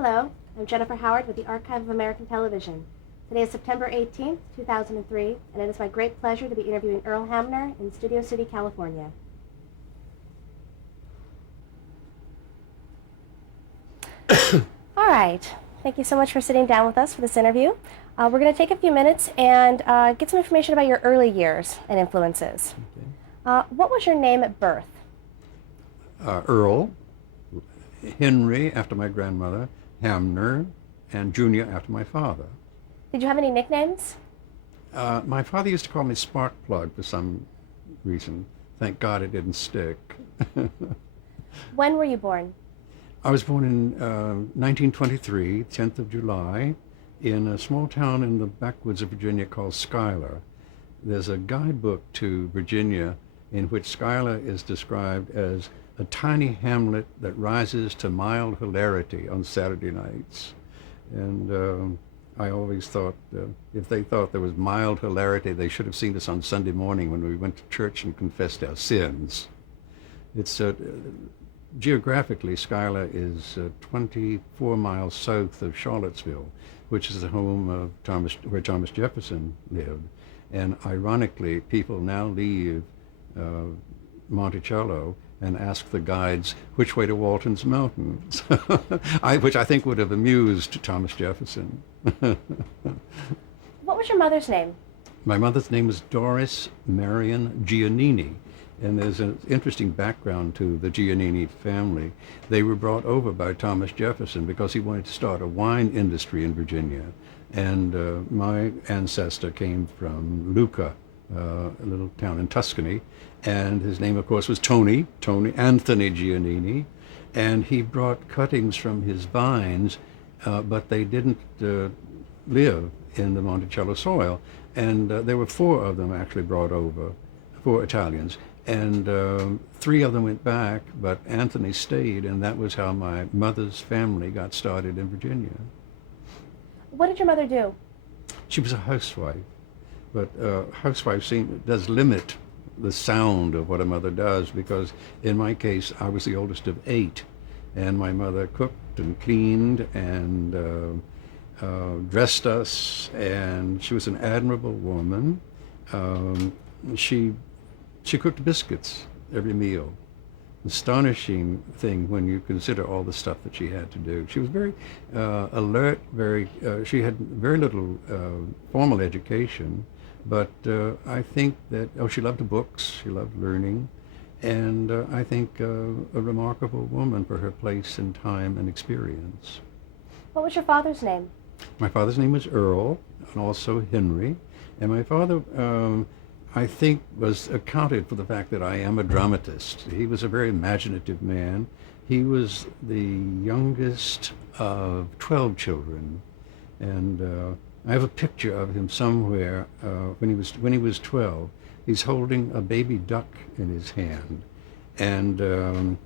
Hello, I'm Jennifer Howard with the Archive of American Television. Today is September 18th, 2003, and it is my great pleasure to be interviewing Earl Hamner in Studio City, California. All right. Thank you so much for sitting down with us for this interview. We're going to take a few minutes and get some information about your early years and influences. Okay. What was your name at birth? Earl, Henry after my grandmother, Hamner, and Junior after my father. Did you have any nicknames? My father used to call me Sparkplug for some reason. Thank God it didn't stick. When were you born? I was born in 1923, 10th of July, in a small town in the backwoods of Virginia called Schuyler. There's a guidebook to Virginia in which Schuyler is described as a tiny hamlet that rises to mild hilarity on Saturday nights. And I always thought if they thought there was mild hilarity, they should have seen us on Sunday morning when we went to church and confessed our sins. It's geographically, Schuyler is 24 miles south of Charlottesville, which is the home of where Thomas Jefferson lived. And ironically, people now leave Monticello and ask the guides which way to Walton's Mountain, which I think would have amused Thomas Jefferson. What was your mother's name? My mother's name was Doris Marion Giannini, and there's an interesting background to the Giannini family. They were brought over by Thomas Jefferson because he wanted to start a wine industry in Virginia, and my ancestor came from Lucca, a little town in Tuscany, and his name, of course, was Tony Anthony Giannini, and he brought cuttings from his vines, but they didn't live in the Monticello soil, and there were 4 of them actually brought over, 4 Italians, and 3 of them went back, but Anthony stayed, and that was how my mother's family got started in Virginia. What did your mother do? She was a housewife, but housewife does limit the sound of what a mother does, because in my case I was the oldest of 8, and my mother cooked and cleaned and dressed us, and she was an admirable woman. She cooked biscuits every meal. Astonishing thing when you consider all the stuff that she had to do. She was very alert, she had very little formal education, but I think that, she loved books, she loved learning, and I think a remarkable woman for her place and time and experience. What was your father's name? My father's name was Earl, and also Henry, and my father, I think, was accounted for the fact that I am a dramatist. He was a very imaginative man. He was the youngest of 12 children, and I have a picture of him somewhere when he was 12. He's holding a baby duck in his hand, and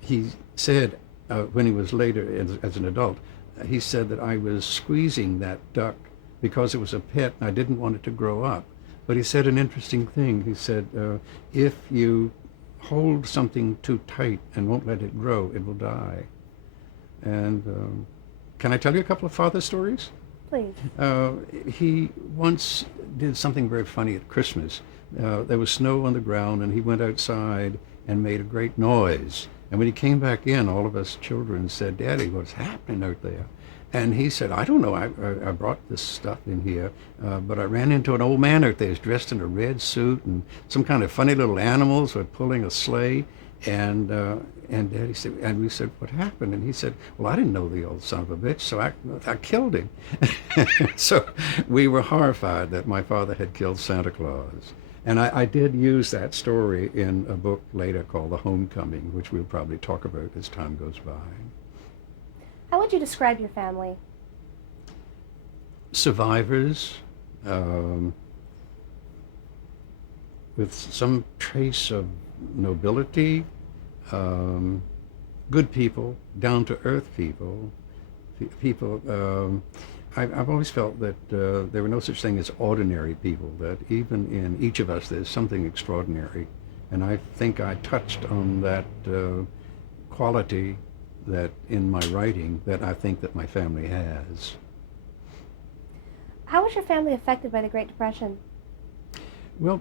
he said when he was later as an adult, he said that I was squeezing that duck because it was a pet and I didn't want it to grow up. But he said an interesting thing. He said, if you hold something too tight and won't let it grow, it will die. And can I tell you a couple of father stories? Please. He once did something very funny at Christmas. There was snow on the ground, and he went outside and made a great noise. And when he came back in, all of us children said, "Daddy, what's happening out there?" And he said, "I don't know, I brought this stuff in here, but I ran into an old man out there. He's dressed in a red suit, and some kind of funny little animals were pulling a sleigh." And Daddy said, and we said, "What happened?" And he said, "Well, I didn't know the old son of a bitch, so I killed him." So we were horrified that my father had killed Santa Claus. And I did use that story in a book later called The Homecoming, which we'll probably talk about as time goes by. How would you describe your family? Survivors, with some trace of nobility, good people, down-to-earth people. I've always felt that there were no such thing as ordinary people, that even in each of us there's something extraordinary. And I think I touched on that quality that in my writing that I think that my family has. How was your family affected by the Great Depression? Well,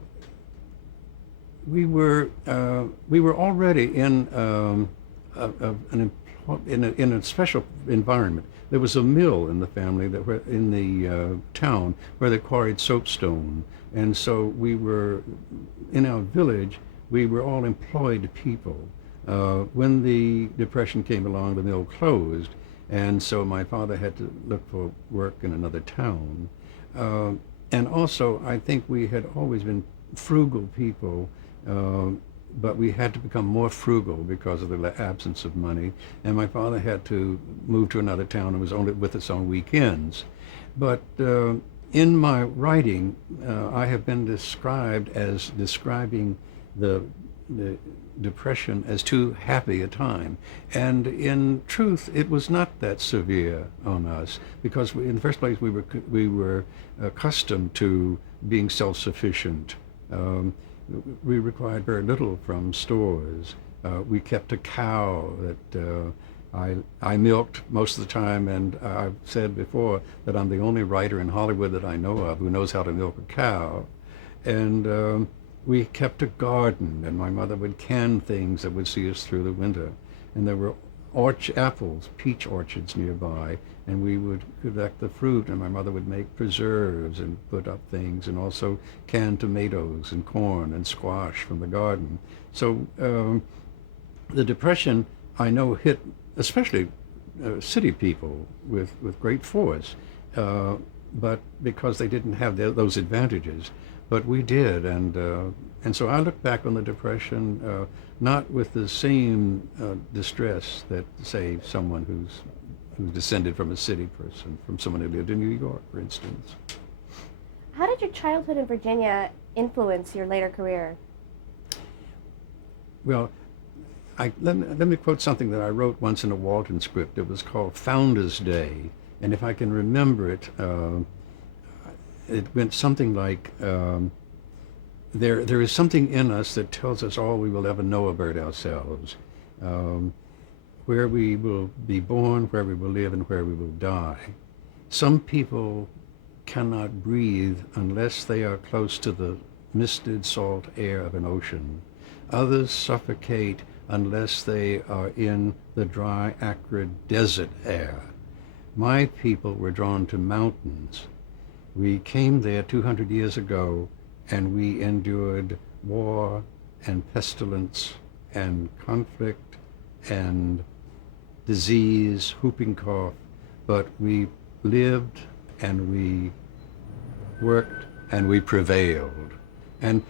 we were already in in a special environment. There was a mill in the family that were in the town where they quarried soapstone, and so we were in our village. We were all employed people. When the Depression came along, the mill closed, and so my father had to look for work in another town. And also, I think we had always been frugal people, but we had to become more frugal because of the absence of money. And my father had to move to another town and was only with us on weekends. But in my writing, I have been described as describing the Depression as too happy a time. And in truth, it was not that severe on us because in the first place, we were accustomed to being self-sufficient. We required very little from stores. We kept a cow that I milked most of the time, and I've said before that I'm the only writer in Hollywood that I know of who knows how to milk a cow. And we kept a garden, and my mother would can things that would see us through the winter. And there were apples, peach orchards nearby, and we would collect the fruit, and my mother would make preserves and put up things, and also canned tomatoes and corn and squash from the garden. So the Depression, I know, hit especially city people with great force, but because they didn't have those advantages. But we did, and so I look back on the Depression not with the same distress that, say, someone who's descended from a city person, from someone who lived in New York, for instance. How did your childhood in Virginia influence your later career? Well, let me quote something that I wrote once in a Walton script. It was called Founders Day, and if I can remember it, it went something like, there is something in us that tells us all we will ever know about ourselves, where we will be born, where we will live, and where we will die. Some people cannot breathe unless they are close to the misted salt air of an ocean. Others suffocate unless they are in the dry, acrid desert air. My people were drawn to mountains. We came there 200 years ago, and we endured war and pestilence and conflict and disease, whooping cough, but we lived and we worked and we prevailed. And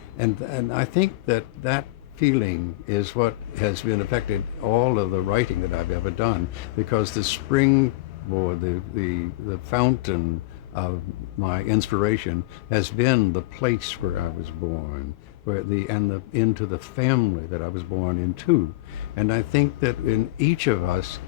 I think that feeling is what has been affected all of the writing that I've ever done, because the springboard, the fountain of my inspiration has been the place where I was born, into the family that I was born into. And I think that in each of us,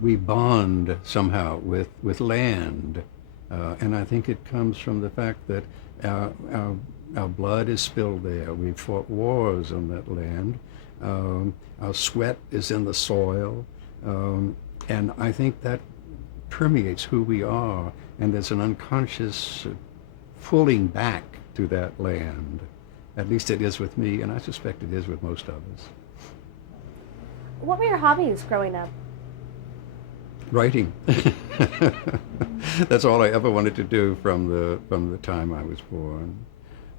we bond somehow with land. And I think it comes from the fact that our blood is spilled there. We fought wars on that land. Our sweat is in the soil. And I think that permeates who we are, and there's an unconscious pulling back to that land. At least it is with me, and I suspect it is with most of us. What were your hobbies growing up? Writing. That's all I ever wanted to do from the time I was born.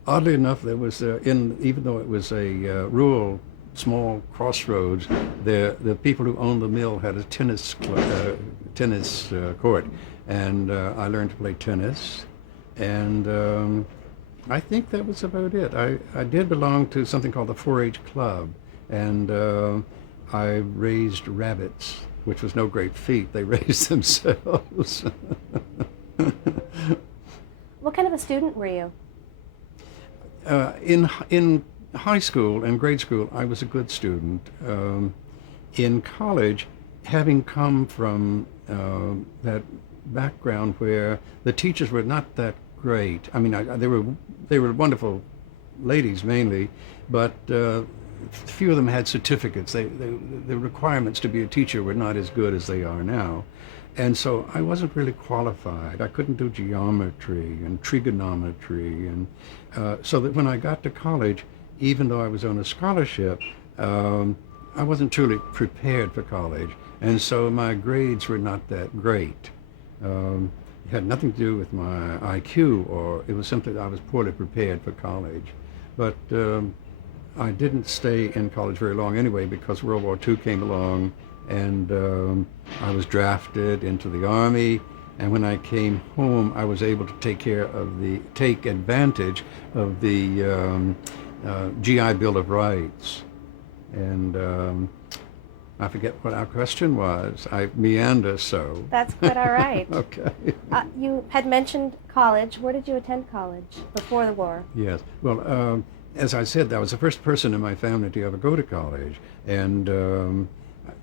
Oddly enough, there was even though it was a rural small crossroads, the people who owned the mill had a tennis court, and I learned to play tennis, and I think that was about it. I did belong to something called the 4-H club, and I raised rabbits, which was no great feat. They raised themselves. What kind of a student were you? In high school and grade school, I was a good student. In college, having come from that background where the teachers were not that great. I mean, they were wonderful ladies mainly, but few of them had certificates. The requirements to be a teacher were not as good as they are now. And so I wasn't really qualified. I couldn't do geometry and trigonometry. And so that when I got to college, even though I was on a scholarship, I wasn't truly prepared for college. And so my grades were not that great. It had nothing to do with my IQ, or it was simply that I was poorly prepared for college. But I didn't stay in college very long anyway, because World War II came along, and I was drafted into the Army. And when I came home, I was able to take advantage of the GI Bill of Rights. And I forget what our question was. I meander so. That's quite all right. Okay. You had mentioned college. Where did you attend college before the war? Yes. Well, as I said, I was the first person in my family to ever go to college. And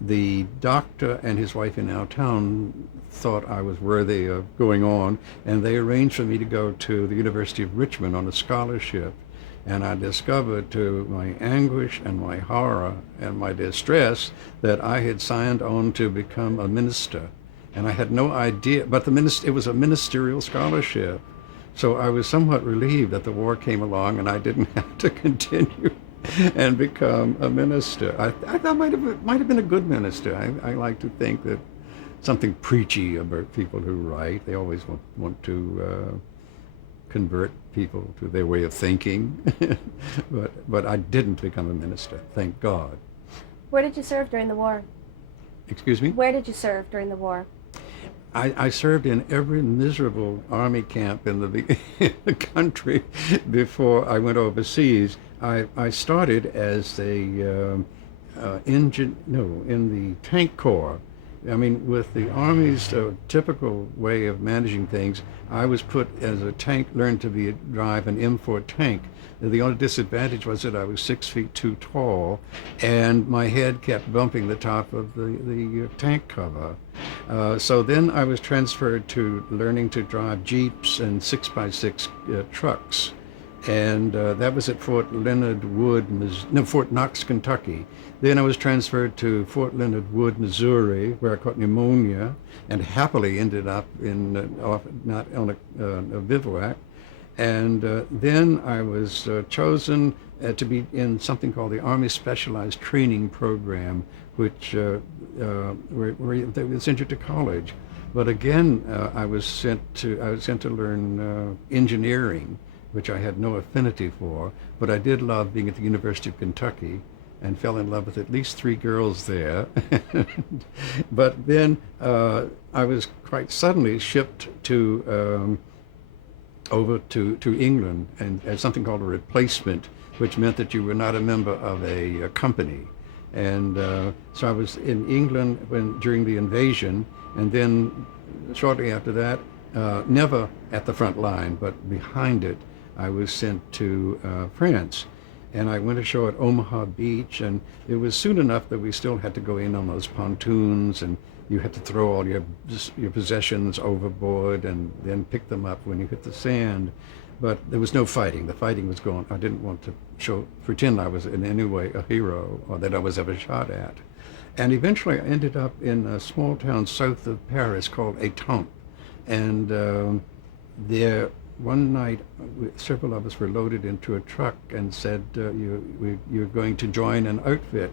the doctor and his wife in our town thought I was worthy of going on, and they arranged for me to go to the University of Richmond on a scholarship. And I discovered, to my anguish and my horror and my distress, that I had signed on to become a minister. And I had no idea, but it was a ministerial scholarship. So I was somewhat relieved that the war came along and I didn't have to continue and become a minister. I thought I might have been a good minister. I like to think that something preachy about people who write. They always want to convert people to their way of thinking. but I didn't become a minister, thank God. Where did you serve during the war? Excuse me? Where did you serve during the war? I served in every miserable army camp in the country before I went overseas. I started as in the tank corps. I mean, with the Army's typical way of managing things, I was put as a tank, learned to drive an M4 tank. The only disadvantage was that I was 6 feet too tall, and my head kept bumping the top of the tank cover. So then I was transferred to learning to drive Jeeps and 6x6 trucks. And that was at Fort Knox, Kentucky. Then I was transferred to Fort Leonard Wood, Missouri, where I caught pneumonia and happily ended up not on a bivouac. And then I was chosen to be in something called the Army Specialized Training Program, which where they were sent you to college. But again, I was sent to learn engineering, which I had no affinity for, but I did love being at the University of Kentucky and fell in love with at least 3 girls there. But then I was quite suddenly shipped over to England, and as something called a replacement, which meant that you were not a member of a company. And so I was in England during the invasion, and then shortly after that, never at the front line, but behind it, I was sent to France. And I went ashore at Omaha Beach, and it was soon enough that we still had to go in on those pontoons, and you had to throw all your possessions overboard and then pick them up when you hit the sand. But there was no fighting. The fighting was gone. I didn't want to pretend I was in any way a hero or that I was ever shot at. And eventually I ended up in a small town south of Paris called Étampes. And there, one night, several of us were loaded into a truck and said, you're going to join an outfit.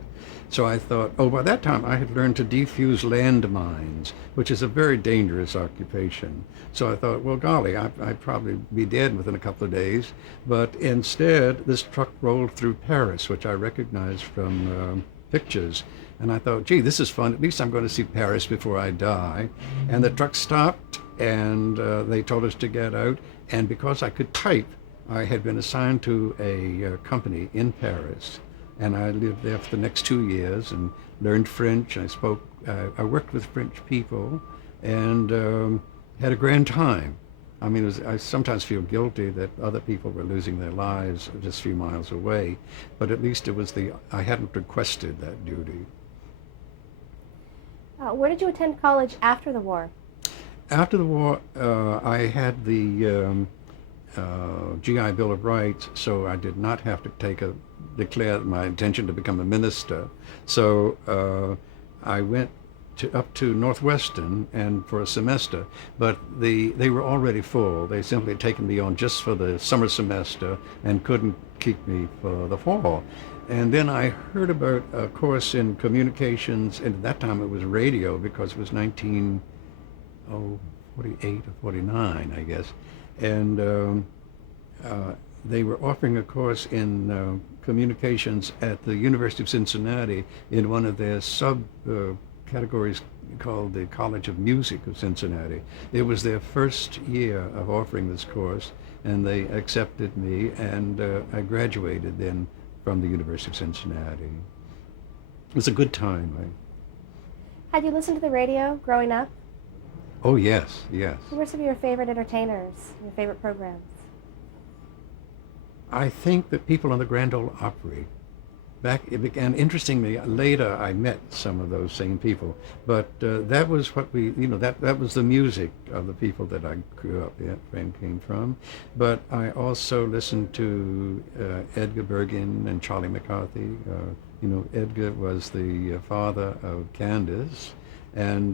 So I thought, by that time I had learned to defuse landmines, which is a very dangerous occupation. So I thought, well, golly, I'd probably be dead within a couple of days. But instead, this truck rolled through Paris, which I recognized from pictures. And I thought, gee, this is fun. At least I'm going to see Paris before I die. And the truck stopped, and they told us to get out. And because I could type, I had been assigned to a company in Paris. And I lived there for the next 2 years and learned French. I worked with French people and had a grand time. I mean, I sometimes feel guilty that other people were losing their lives just a few miles away, but at least I hadn't requested that duty. Where did you attend college after the war? After the war, I had the GI Bill of Rights, so I did not have to take a declare my intention to become a minister. So I went up to Northwestern and for a semester, but they were already full. They simply had taken me on just for the summer semester and couldn't keep me for the fall. And then I heard about a course in communications, and at that time it was radio because it was 1948 or 49, I guess. And they were offering a course in communications at the University of Cincinnati in one of their categories called the College of Music of Cincinnati. It was their first year of offering this course, and they accepted me, and I graduated then from the University of Cincinnati. It was a good time. Had you listened to the radio growing up? Oh, yes, yes. Who were some of your favorite entertainers, your favorite programs? I think that people on the Grand Ole Opry, it began interesting me. Later, I met some of those same people, but that was what that was the music of the people that I grew up in and came from. But I also listened to Edgar Bergen and Charlie McCarthy. Edgar was the father of Candace, and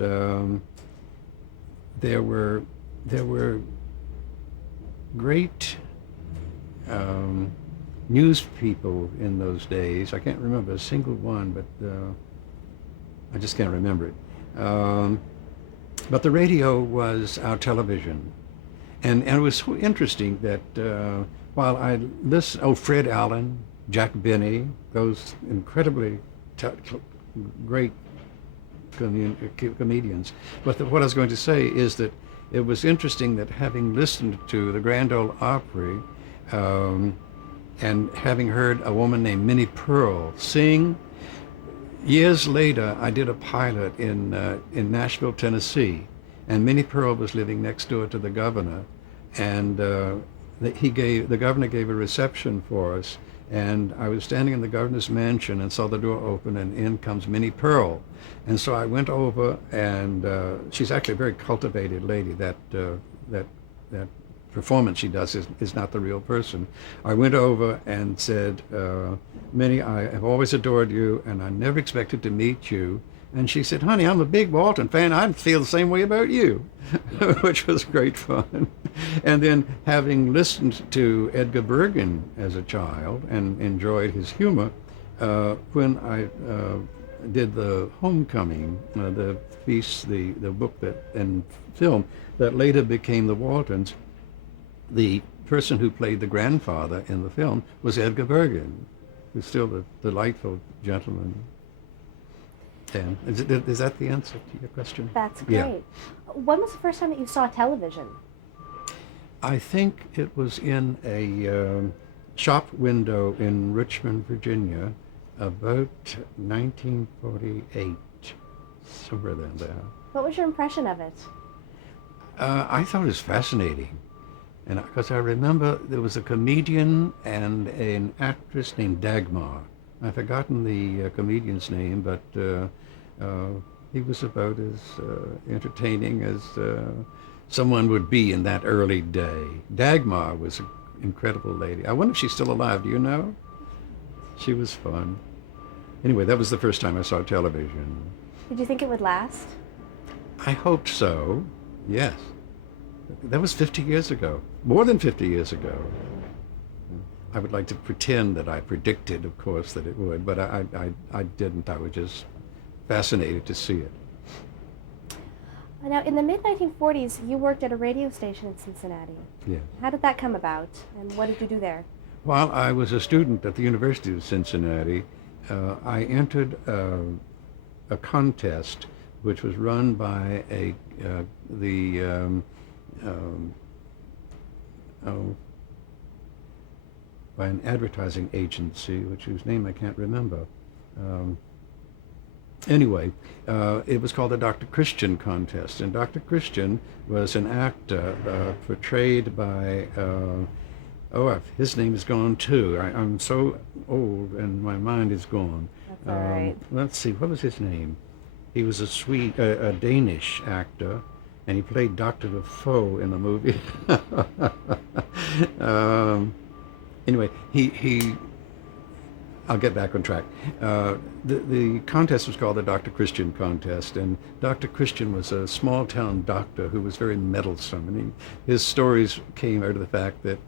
there were great news people in those days. I can't remember a single one, but I just can't remember it. But the radio was our television. And it was so interesting that while I listened, Fred Allen, Jack Benny, those incredibly great comedians. But what I was going to say is that it was interesting that having listened to the Grand Ole Opry, and having heard a woman named Minnie Pearl sing, years later I did a pilot in Nashville, Tennessee, and Minnie Pearl was living next door to the governor, and the governor gave a reception for us, and I was standing in the governor's mansion and saw the door open, and in comes Minnie Pearl, and so I went over, and she's actually a very cultivated lady. That performance she does is not the real person. I went over and said, Minnie, I have always adored you, and I never expected to meet you. And she said, honey, I'm a big Walton fan. I feel the same way about you, which was great fun. And then having listened to Edgar Bergen as a child and enjoyed his humor, when I did the Homecoming, the piece, the book and film that later became the Waltons, the person who played the grandfather in the film was Edgar Bergen, who's still a delightful gentleman. And is that the answer to your question? That's great. Yeah. When was the first time that you saw television? I think it was in a shop window in Richmond, Virginia, about 1948, somewhere there. What was your impression of it? I thought it was fascinating. And because I remember there was a comedian and an actress named Dagmar. I've forgotten the comedian's name, but he was about as entertaining as someone would be in that early day. Dagmar was an incredible lady. I wonder if she's still alive. Do you know? She was fun. Anyway, that was the first time I saw television. Did you think it would last? I hoped so, yes. That was 50 years ago, more than 50 years ago. I would like to pretend that I predicted, of course, that it would, but I didn't. I was just fascinated to see it. Now, in the mid-1940s, you worked at a radio station in Cincinnati. Yeah. How did that come about, and what did you do there? While I was a student at the University of Cincinnati, I entered a contest which was run by by an advertising agency, whose name I can't remember. Anyway, it was called the Dr. Christian contest, and Dr. Christian was an actor portrayed by, his name is gone too. I'm so old and my mind is gone. That's all right. Let's see, what was his name? He was a Danish actor, and he played Dr. Defoe in the movie. Anyway, he I'll get back on track. The contest was called the Dr. Christian contest, and Dr. Christian was a small town doctor who was very meddlesome, and his stories came out of the fact that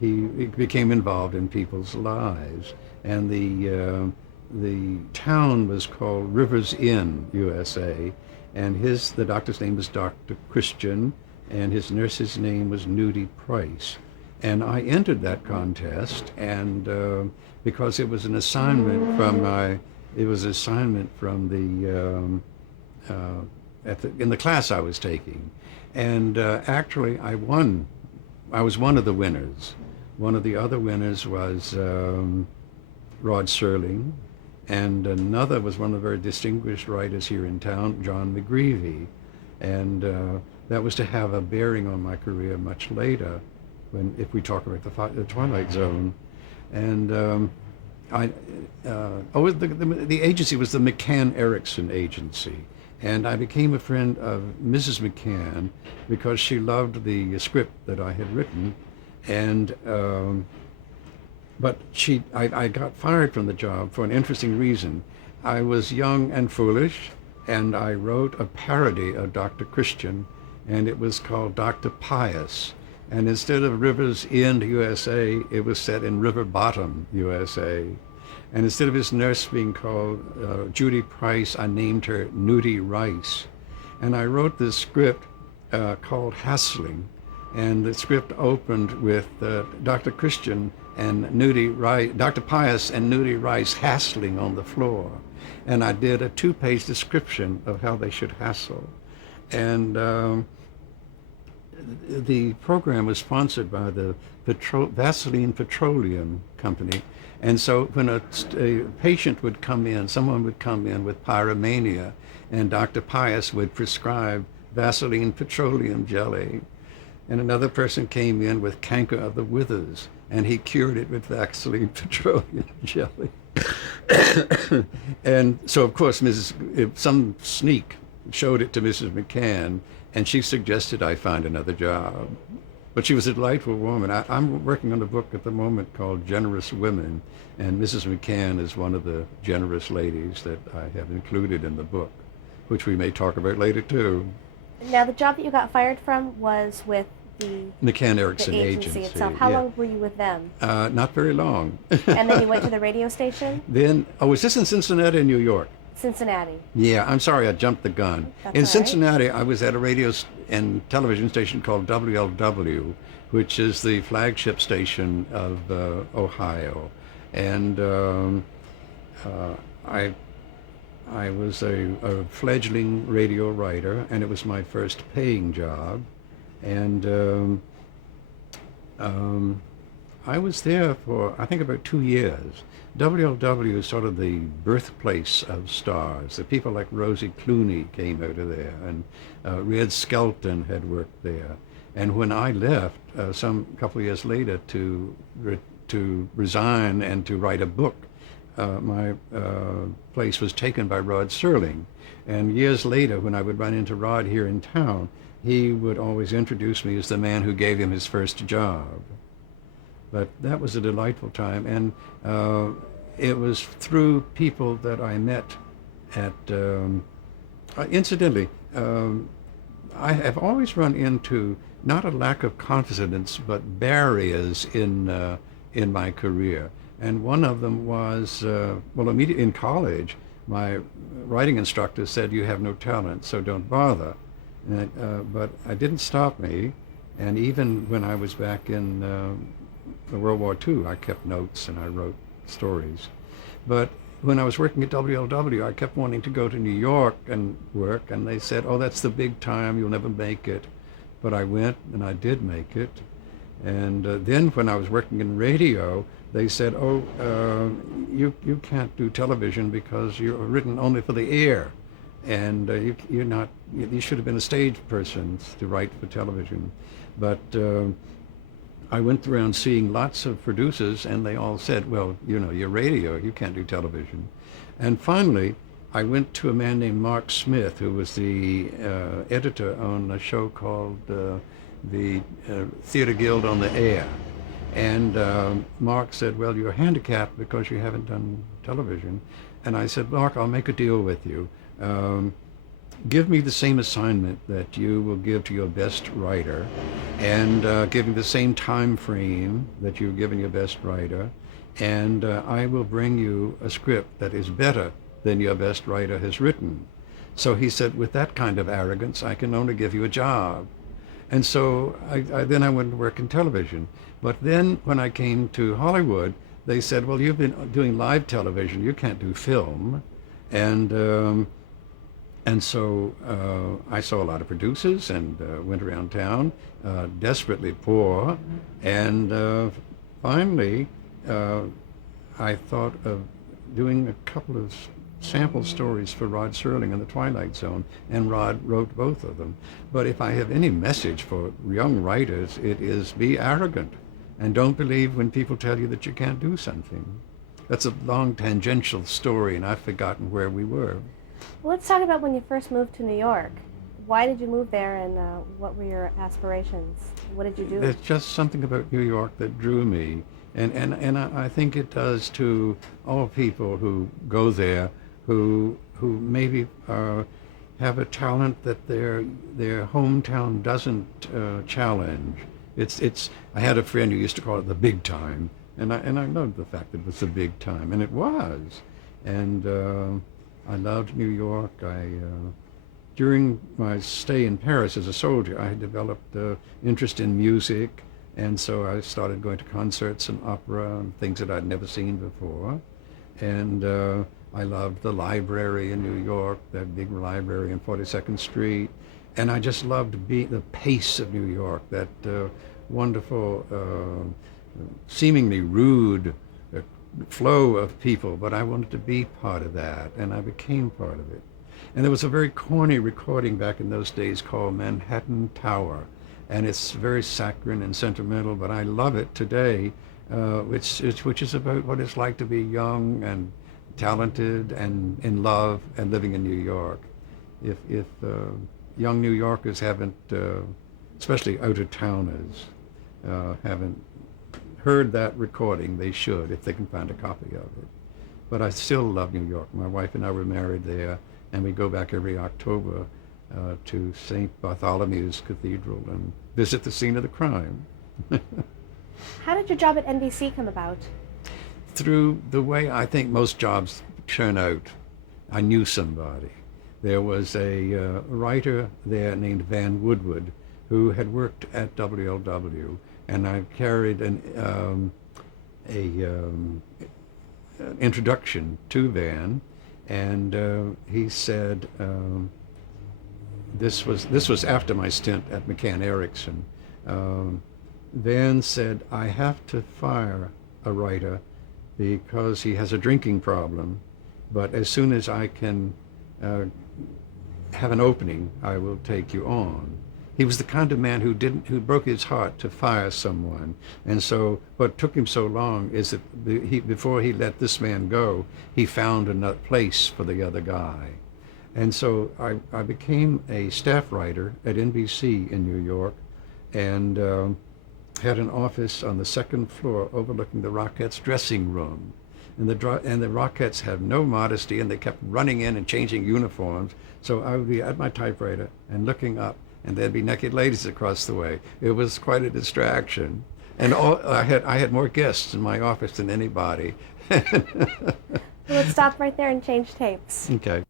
he became involved in people's lives, and the town was called Rivers Inn, USA, and the doctor's name was Dr. Christian, and his nurse's name was Nudie Price. And I entered that contest, and because it was an assignment from in the class I was taking, and actually I won. I was one of the winners. One of the other winners was Rod Serling, and another was one of the very distinguished writers here in town, John McGreevy, and that was to have a bearing on my career much later, if we talk about the Twilight Zone. And the agency was the McCann Erickson Agency, and I became a friend of Mrs. McCann because she loved the script that I had written, and but I got fired from the job for an interesting reason. I was young and foolish, and I wrote a parody of Dr. Christian, and it was called Dr. Pius. And instead of Rivers Inn, USA, it was set in River Bottom, USA. And instead of his nurse being called Judy Price, I named her Nudie Rice. And I wrote this script called Hassling. And the script opened with Dr. Christian and Nudie Rice, Dr. Pius and Nudie Rice hassling on the floor. And I did a 2-page description of how they should hassle. And the program was sponsored by the Vaseline Petroleum Company. And so when a patient would come in, someone would come in with pyromania, and Dr. Pius would prescribe Vaseline Petroleum Jelly. And another person came in with canker of the withers, and he cured it with Vaseline Petroleum Jelly. And so, of course, some sneak showed it to Mrs. McCann, and she suggested I find another job. But she was a delightful woman. I'm working on a book at the moment called Generous Women, and Mrs. McCann is one of the generous ladies that I have included in the book, which we may talk about later too. Now, the job that you got fired from was with the McCann Erickson the agency itself. How long were you with them? Not very long. And then you went to the radio station? Was this in Cincinnati or New York? Cincinnati. Yeah, I'm sorry, I jumped the gun. In Cincinnati, I was at a radio and television station called WLW, which is the flagship station of Ohio. And I was a fledgling radio writer, and it was my first paying job. And I was there for, I think, about 2 years. WLW is sort of the birthplace of stars. The people like Rosie Clooney came out of there, and Red Skelton had worked there. And when I left, couple of years later, to resign and to write a book, my place was taken by Rod Serling. And years later, when I would run into Rod here in town, he would always introduce me as the man who gave him his first job. But that was a delightful time, and it was through people that I met at, incidentally, I have always run into not a lack of confidence, but barriers in my career. And one of them was, immediately in college, my writing instructor said, "You have no talent, so don't bother." But it didn't stop me, and even when I was back in World War II, I kept notes and I wrote stories. But when I was working at WLW, I kept wanting to go to New York and work, and they said, "Oh, that's the big time, you'll never make it." But I went, and I did make it. And then when I was working in radio, they said, "Oh, you can't do television because you're written only for the air, and you should have been a stage person to write for television." But I went around seeing lots of producers, and they all said, "Well, you're radio, you can't do television." And finally, I went to a man named Mark Smith, who was the editor on a show called the Theater Guild on the Air. And Mark said, well, you're handicapped because you haven't done television. And I said, Mark, I'll make a deal with you. Give me the same assignment that you will give to your best writer, and give me the same time frame that you've given your best writer, and I will bring you a script that is better than your best writer has written. So he said, with that kind of arrogance, I can only give you a job. And so then I went to work in television. But then when I came to Hollywood, they said, well, you've been doing live television, you can't do film. And so I saw a lot of producers and went around town, desperately poor. And finally, I thought of doing a couple of sample stories for Rod Serling in The Twilight Zone, and Rod wrote both of them. But if I have any message for young writers, it is be arrogant and don't believe when people tell you that you can't do something. That's a long tangential story, and I've forgotten where we were. Well, let's talk about when you first moved to New York. Why did you move there, and what were your aspirations? What did you do? There's just something about New York that drew me, and I think it does to all people who go there, who maybe have a talent that their hometown doesn't challenge. I had a friend who used to call it the big time, and I loved the fact that it was the big time, and it was. And I loved New York. During my stay in Paris as a soldier, I had developed interest in music, and so I started going to concerts and opera and things that I'd never seen before. And I loved the library in New York, that big library on 42nd Street. And I just loved the pace of New York, that wonderful, seemingly rude flow of people, but I wanted to be part of that, and I became part of it. And there was a very corny recording back in those days called Manhattan Tower, and it's very saccharine and sentimental, but I love it today, which is about what it's like to be young and talented and in love and living in New York. If young New Yorkers haven't, especially out-of-towners, haven't heard that recording, they should, if they can find a copy of it. But I still love New York. My wife and I were married there, and we go back every October to St. Bartholomew's Cathedral and visit the scene of the crime. How did your job at NBC come about? Through the way I think most jobs turn out. I knew somebody. There was a writer there named Van Woodward who had worked at WLW, and I carried an introduction to Van, and he said, this was after my stint at McCann Erickson. Van said, I have to fire a writer because he has a drinking problem, but as soon as I can have an opening, I will take you on. He was the kind of man who broke his heart to fire someone. And so what took him so long is that before he let this man go, he found another place for the other guy. And so I became a staff writer at NBC in New York, and had an office on the second floor overlooking the Rockettes' dressing room. And the Rockettes have no modesty, and they kept running in and changing uniforms. So I would be at my typewriter and looking up, and there'd be naked ladies across the way. It was quite a distraction. And I had more guests in my office than anybody. Let's stop right there and change tapes. Okay.